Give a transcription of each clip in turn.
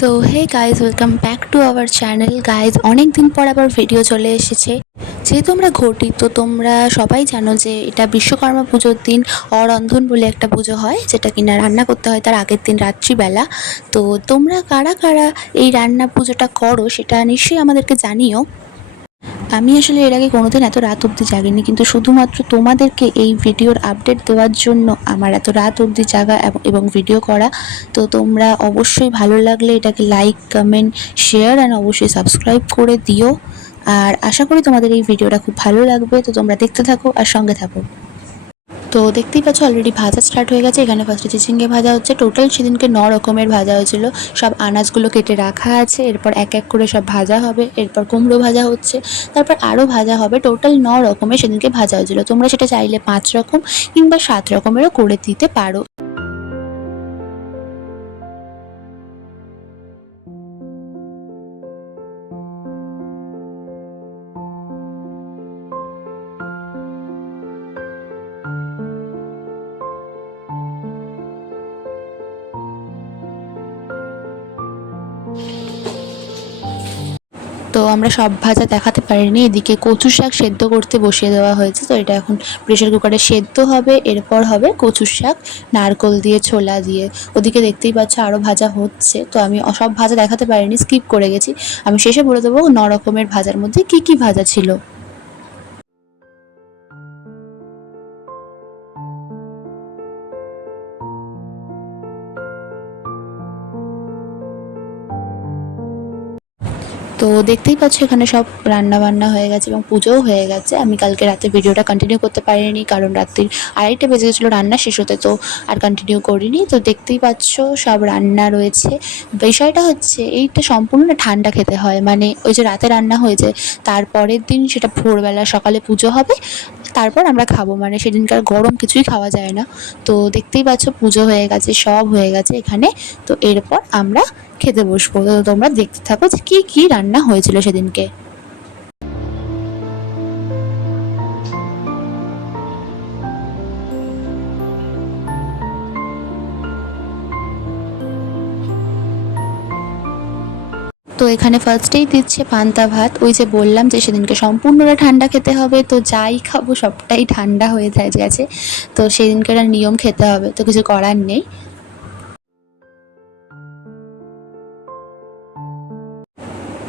So hey guys, welcome back to our channel. Guys, অনেক দিন পর আবার ভিডিও চলে এসেছে। যেহেতু আমরা ঘটি, তো তোমরা সবাই জানো যে এটা বিশ্বকর্মা পুজোর দিন অরন্ধন বলে একটা পুজো হয়, যেটা কিনা রান্না করতে হয় তার আগের দিন রাত্রিবেলা। তো তোমরা কারা কারা এই রান্না পুজোটা করো সেটা নিশ্চয়ই আমাদেরকে জানিও। আমি আসলে এর আগে কোনোদিন এত রাত অবধি জাগিনি, কিন্তু শুধুমাত্র তোমাদেরকে এই ভিডিওর আপডেট দেওয়ার জন্য আমার এত রাত অবধি জাগা এবং ভিডিও করা। তো তোমরা অবশ্যই ভালো লাগলে এটাকে লাইক, কমেন্ট, শেয়ার অ্যান্ড অবশ্যই সাবস্ক্রাইব করে দিও। আর আশা করি তোমাদের এই ভিডিওটা খুব ভালো লাগবে। তো তোমরা দেখতে থাকো আর সঙ্গে থাকো। তো দেখতেই পাচ্ছ অলরেডি ভাজা স্টার্ট হয়ে গেছে। এখানে ফার্স্টে চিচিঙ্গে ভাজা হচ্ছে। টোটাল সেদিনকে 9 রকমের ভাজা হয়েছিল। সব আনাজগুলো কেটে রাখা আছে, এরপর এক এক করে সব ভাজা হবে। এরপর কুমড়ো ভাজা হচ্ছে, তারপর আরও ভাজা হবে। টোটাল 9 রকমের সেদিনকে ভাজা হয়েছিল। তোমরা সেটা চাইলে 5 রকম কিংবা 7 রকমেরও করে দিতে পারো। তো আমরা সব ভাজা দেখাতে পারিনি। এদিকে কচু শাক সেদ্ধ করতে বসিয়ে দেওয়া হয়েছে। তো এটা এখন প্রেশার কুকারে সেদ্ধ হবে। এরপর হবে কচু শাক নারকোল দিয়ে, ছোলা দিয়ে। ওদিকে দেখতেই পাচ্ছ আরও ভাজা হচ্ছে। তো আমি সব ভাজা দেখাতে পারিনি, স্কিপ করে গেছি। আমি শেষে বলে দেবো 9 রকমের ভাজার মধ্যে কী কী ভাজা ছিল। তো দেখতেই পাচ্ছ এখানে সব রান্না বান্না হয়ে গেছে এবং পুজোও হয়ে গেছে। আমি কালকে রাতে ভিডিওটা কন্টিনিউ করতে পারিনি, কারণ রাত্রির 2:30 বেজে গেছিলো রান্না শেষ হতে। তো আর কন্টিনিউ করিনি। তো দেখতেই পাচ্ছ সব রান্না রয়েছে। বিষয়টা হচ্ছে এইটা সম্পূর্ণ না ঠান্ডা খেতে হয়, মানে ওই যে রাতে রান্না হয়েছে তারপরের দিন সেটা ভোরবেলা সকালে পুজো হবে, তারপর আমরা খাবো। মানে সেদিনকার গরম কিছুই খাওয়া যায় না। তো দেখতেই পাচ্ছ পুজো হয়ে গেছে, সব হয়ে গেছে এখানে। তো এরপর আমরা খেতে বসবো। তো তোমরা দেখতে থাকো যে কী কী রান্না হয়েছিল সেদিনকে। তো এখানে ফার্স্টেই দিচ্ছে পান্তা ভাত। ওই যে বললাম যে সেদিনকে সম্পূর্ণটা ঠান্ডা খেতে হবে, তো যাই খাবো সবটাই ঠান্ডা হয়ে গেছে। তো সেদিনকার নিয়ম খেতে হবে, তো কিছু করার নেই।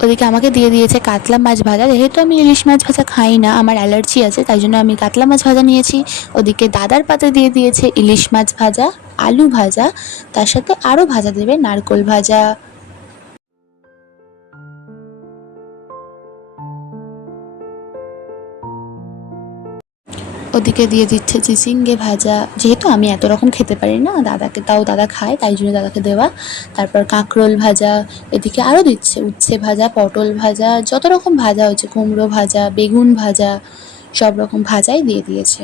ওদিকে আমাকে দিয়ে দিয়েছে কাতলা মাছ ভাজা। যেহেতু আমি ইলিশ মাছ ভাজা খাই না, আমার অ্যালার্জি আছে, তাই জন্য আমি কাতলা মাছ ভাজা নিয়েছি। ওদিকে দাদার পাতে দিয়ে দিয়েছে ইলিশ মাছ ভাজা, আলু ভাজা, তার সাথে আরও ভাজা দেবে, নারকোল ভাজা। ওদিকে দিয়ে দিচ্ছে চিচিঙ্গে ভাজা। যেহেতু আমি এত রকম খেতে পারি না, দাদাকে, তাও দাদা খায়, তাই জন্য দাদাকে দেওয়া। তারপর কাঁকরোল ভাজা। এদিকে আরও দিচ্ছে উচ্ছে ভাজা, পটল ভাজা, যত রকম ভাজা হচ্ছে, কুমড়ো ভাজা, বেগুন ভাজা, সব রকম ভাজাই দিয়ে দিয়েছে।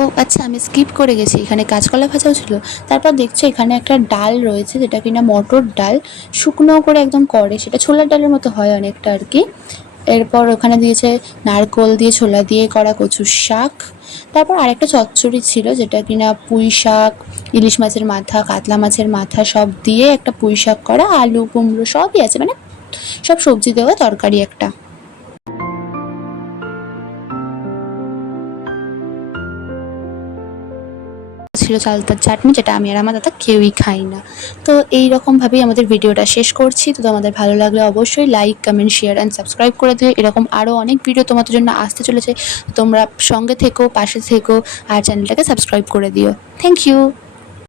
ও আচ্ছা, আমি স্কিপ করে গেছি, এখানে কাঁচকলা ভাজাও ছিল। তারপর দেখছো এখানে একটা ডাল রয়েছে, যেটা কিনা মটর ডাল, শুকনো করে একদম করে, সেটা ছোলার ডালের মতো হয় অনেকটা আর কি। এরপর ওখানে দিয়েছে নারকোল দিয়ে, ছোলা দিয়ে করা কচুর শাক। তারপর আরেকটা চচ্চড়ি ছিল, যেটা কিনা পুঁই শাক, ইলিশ মাছের মাথা, কাতলা মাছের মাথা সব দিয়ে একটা পুঁই শাক করা, আলু কুমড়ো সবই আছে, মানে সব সবজি দেওয়া তরকারি একটা ছিল। চালতার চাটনি, যেটা আমি আর আমার দাদা কেউই খাই না। তো এই রকমভাবেই আমাদের ভিডিওটা শেষ করছি। তো তোমাদের ভালো লাগলে অবশ্যই like, comment, share and subscribe করে দিও। এরকম আরও অনেক ভিডিও তোমাদের জন্য আসতে চলেছে। তোমরা সঙ্গে থেকো, পাশে থেকো, আর চ্যানেলটাকে সাবস্ক্রাইব করে দিও। Thank you.